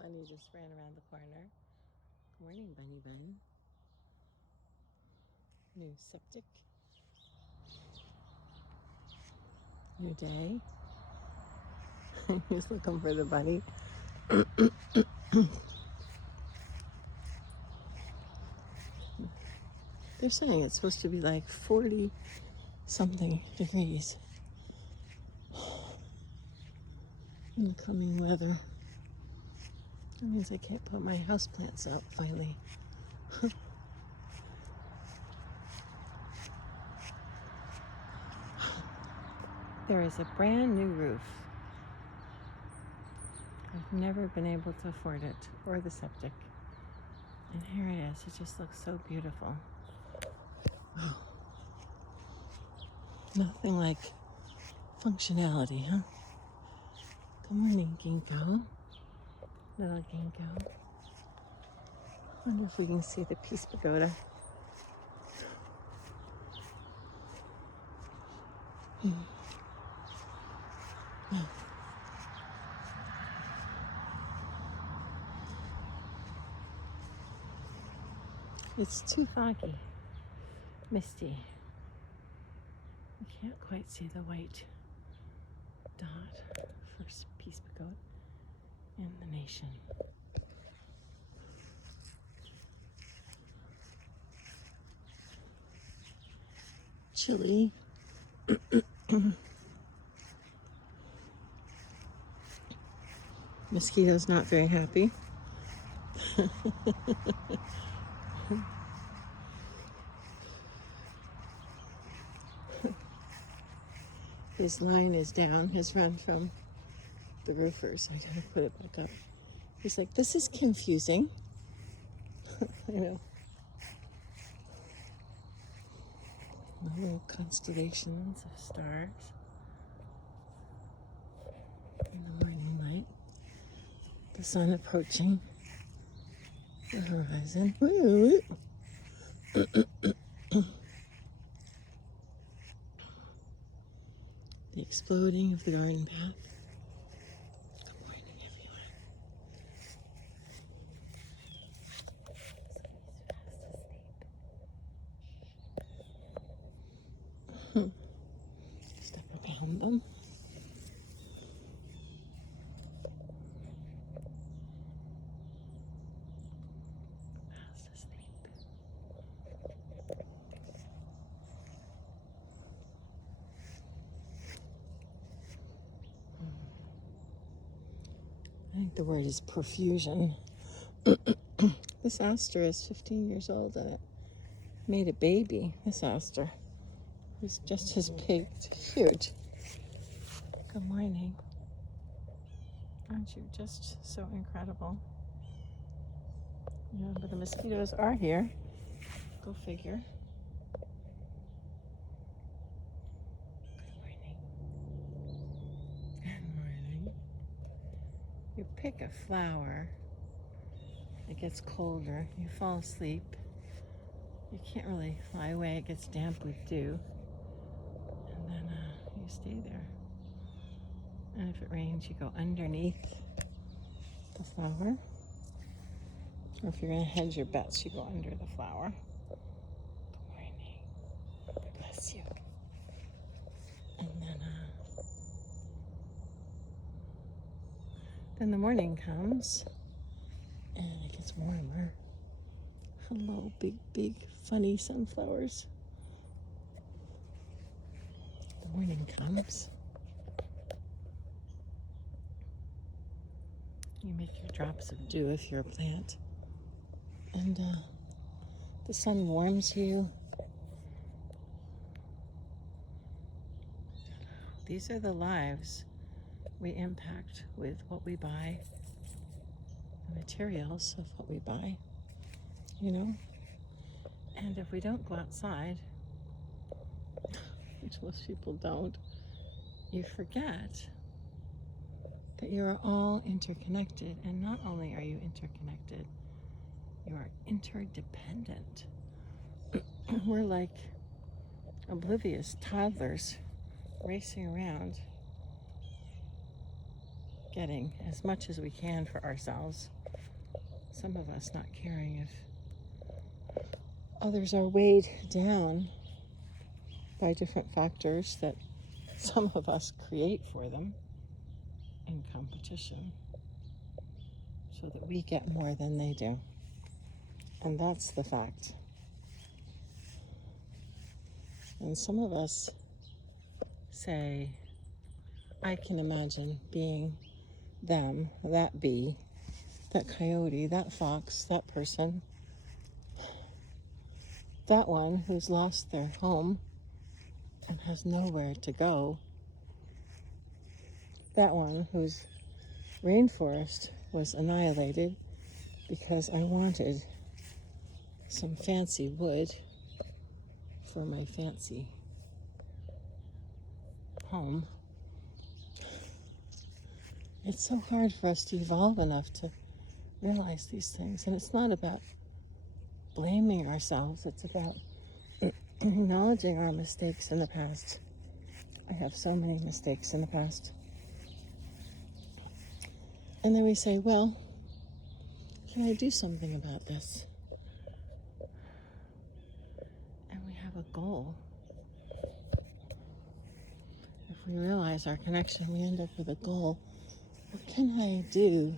Bunny just ran around the corner. Good morning, Bunny Bun. New septic. New day. He's looking for the bunny. They're saying it's supposed to be like 40 something degrees in the coming weather. That means I can't put my houseplants up finally. There is a brand new roof. I've never been able to afford it or the septic. And here it is. It just looks so beautiful. Oh. Nothing like functionality, huh? Good morning, Ginkgo. Little Ginkgo. Wonder if we can see the Peace Pagoda. It's too foggy, misty. You can't quite see the white dot. First Peace Pagoda in the nation. Chilly. Mosquito's not very happy. His line is down, his run from the roofers. I gotta put it back up. He's like, this is confusing. I know. Little constellations of stars in the morning light. The sun approaching the horizon. The exploding of the garden path. Good morning, everyone. Step around them. Fast asleep. I think the word is profusion. This aster is 15 years old and it made a baby. This aster was just as big. It's huge. Good morning. Aren't you just so incredible? Yeah, but the mosquitoes are here. Go figure. Good morning. Good morning. You pick a flower. It gets colder. You fall asleep. You can't really fly away. It gets damp with dew. And then you stay there. And if it rains, you go underneath the flower. Or if you're going to hedge your bets, you go under the flower. Good morning. Bless you. And then the morning comes and it gets warmer. Hello, big, big, funny sunflowers. The morning comes. You make your drops of dew if you're a plant. And the sun warms you. These are the lives we impact with what we buy, the materials of what we buy, you know? And if we don't go outside, which most people don't, you forget that you are all interconnected. And not only are you interconnected, you are interdependent. We're like oblivious toddlers racing around, getting as much as we can for ourselves. Some of us not caring if others are weighed down by different factors that some of us create for them in competition so that we get more than they do. And that's the fact. And some of us say, I can imagine being them, that bee, that coyote, that fox, that person, that one who's lost their home and has nowhere to go, that one whose rainforest was annihilated because I wanted some fancy wood for my fancy home. It's so hard for us to evolve enough to realize these things. And it's not about blaming ourselves, it's about acknowledging our mistakes in the past. I have so many mistakes in the past. And then we say, well, can I do something about this? And we have a goal. If we realize our connection, we end up with a goal. What can I do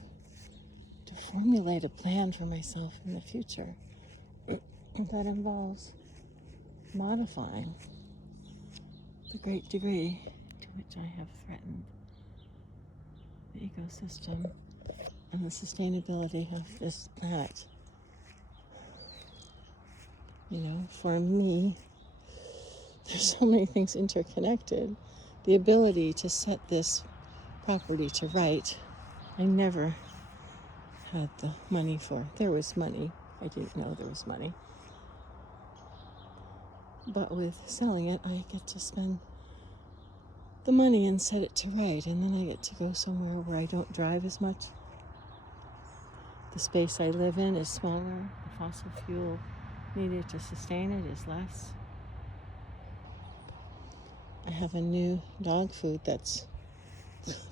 to formulate a plan for myself in the future that involves modifying the great degree to which I have threatened the ecosystem and the sustainability of this planet? You know, for me, there's so many things interconnected. The ability to set this property to right, I never had the money for. There was money. I didn't know there was money. But with selling it, I get to spend the money and set it to right. And then I get to go somewhere where I don't drive as much. The space I live in is smaller. The fossil fuel needed to sustain it is less. I have a new dog food that's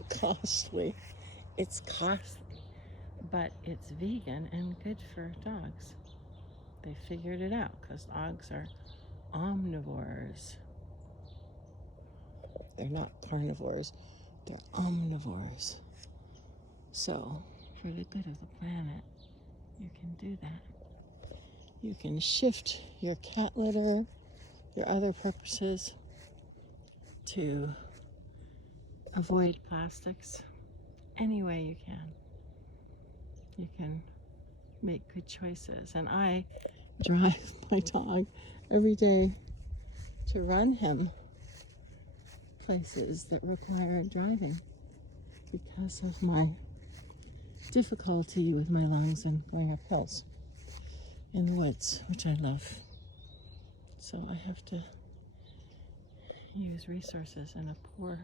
costly. It's costly, but it's vegan and good for dogs. They figured it out because dogs are omnivores. They're not carnivores, they're omnivores. So, for the good of the planet, you can do that. You can shift your cat litter, your other purposes, to avoid plastics any way you can. You can make good choices. And I drive my dog every day to run him places that require driving because of my difficulty with my lungs and going up hills in the woods, which I love. So I have to use resources in a poor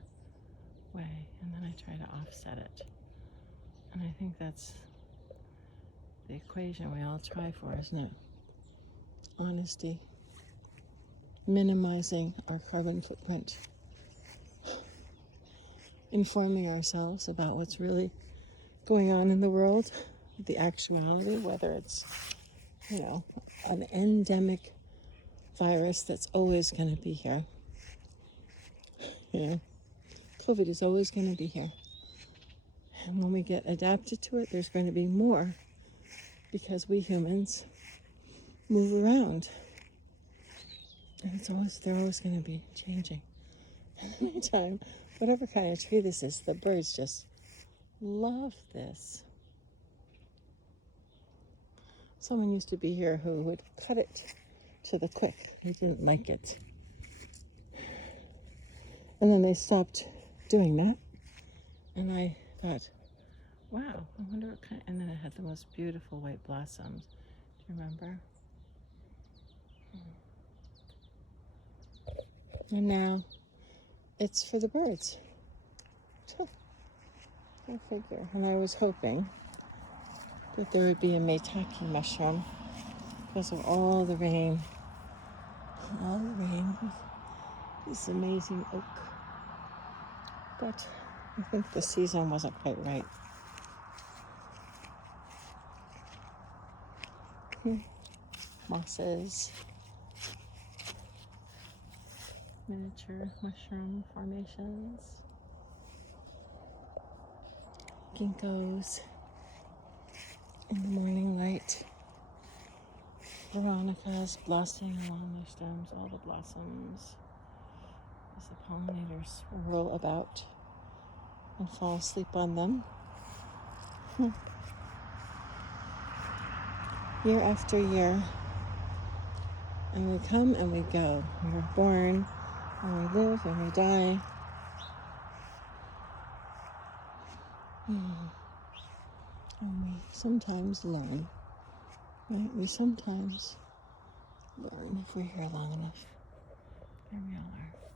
way, and then I try to offset it. And I think that's the equation we all try for, isn't it? Honesty, minimizing our carbon footprint, informing ourselves about what's really going on in the world, the actuality, whether it's, you know, an endemic virus that's always going to be here. You know, COVID is always going to be here. And when we get adapted to it, there's going to be more because we humans move around. And they're always going to be changing. Anytime, whatever kind of tree this is, the birds just love this. Someone used to be here who would cut it to the quick. They didn't like it. And then they stopped doing that. And I thought, wow, I wonder what kind. And then it had the most beautiful white blossoms. Do you remember? And now it's for the birds. Go figure. And I was hoping that there would be a maitake mushroom because of all the rain with this amazing oak. But I think the season wasn't quite right. Mosses, miniature mushroom formations, ginkgos in the morning light, veronicas blossoming along their stems, all the blossoms as the pollinators whirl about and fall asleep on them. Year after year, and we come and we go. We are born, and we live, and we die. And we sometimes learn, right? We sometimes learn if we're here long enough. Here we all are.